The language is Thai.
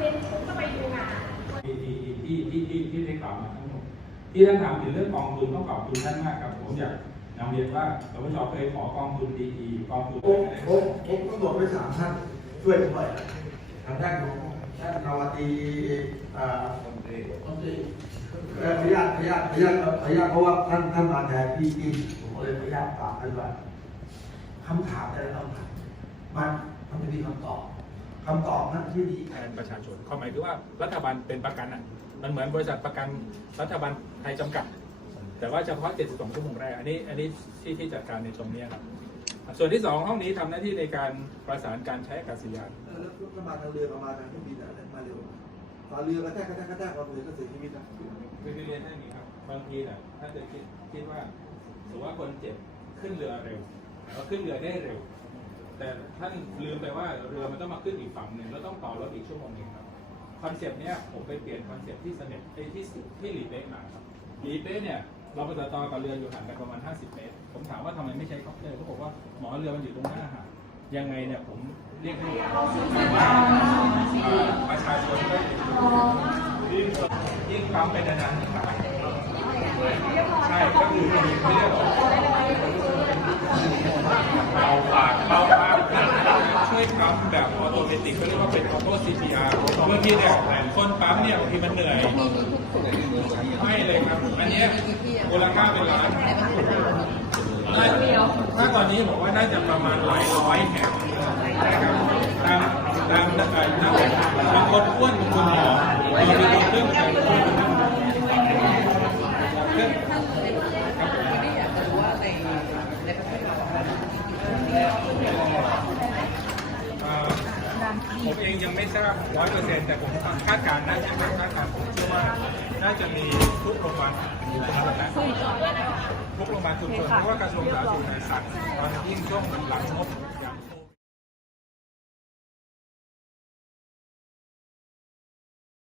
เป็นผมก็ไปดูงานที่ที่ที่ที่ที่ได้กล่าวมาทั้งหมดที่ท่านถามถึงเรื่องกองทุนต้องขอบคุณท่านมากครับผมอยากนำเรียนว่าสปชเคยขอกองทุนดีๆกองทุนผมผมผมก็บอกไปสามท่านช่วยผมหน่อยทางด้านของท่านนาวตีอ่าคนตรีคนตรีเอ่อขออนุญาตขออนุญาตขออนุญาตขออนุญาตเพราะว่าท่านท่านมาแทนพี่จริงผมเลยขออนุญาตฝากท่านว่าคำถามแต่ละคำถามมันมันจะมีคำตอบ คำตอบนั้นที่ดีแทนประชาชนความหมายคือว่ารัฐบาลเป็นประกันอะ มันเหมือนบริษัทประกันรัฐบาลไทยจำกัด แต่ว่าเฉพาะ 72 ชั่วโมงแรก อันนี้ อันนี้ที่ที่จัดการในตรงนี้ครับ ส่วนที่ 2 ห้องนี้ทำหน้าที่ในการประสานการใช้อากาศยานเออแล้วก็มาทางเรือมามาทางเครื่องบินอะไรมาเร็วฝาเรือกระแทกกระแทกกระแทกความเรือก็เสียชีวิตนะคือเรียนให้อย่างนี้ครับ บางทีน่ะถ้าจะคิดคิดว่าสมมติว่าคนเจ็บขึ้นเรือเร็วเราขึ้นเรือได้เร็ว แต่ท่านลืมไปว่าเรือมันต้องมาขึ้นอีกฝั่งหนึ่งแล้วต้องต่อรถอีกชั่วโมงหนึ่งครับคอนเซปต์เนี้ยผมไปเปลี่ยนคอนเซปต์ที่เสน็จไอ้ที่ที่หลีเป๊ะมาครับหลีเป๊ะเนี่ยเราไปต่อต่อกับเรืออยู่ห่างกันประมาณ 50 เมตร ผมถามว่าทำไมไม่ใช้คอปเตอร์เขาบอกว่าหมอเรือมันอยู่ตรงหน้าหาดยังไงเนี่ยผมเรียกให้ประชาชนก็ยิ่งปั๊มไปนานๆยิ่งตายใช่ก็คือไม่ได้หรอกเบาปากเบาปากช่วยปั๊มแบบออโตเมติกก็ เรียกว่เป็นออโต้ CPR บางทีเนี่ยคนปั๊มเนี่ยบางทีมันเหนื่อยไม่เลยครับ อันเนี้ยมูลค่าเป็นล้านถ้าตอนนี้บอกว่าน่าจะประมาณหลายร้อยแห่งนะครับตามตามนักการนักบางคนอ้วนบางคนหอมบางคนเครื่องใช้เครื่องเอ่อ ผมเองยังไม่ทราบร้อยเปอร์เซ็นต์แต่ผมคาดการณ์น่าจะเป็นคาดการณ์ผมเชื่อว่าน่าจะมีทุกโรงพยาบาลอยู่ตรงนั้นนะทุกโรงพยาบาลชุมชนเพราะว่ากระทรวงสาธารณสุขในยสั่งตอนยิ่งช่วงหลังงบอย่าง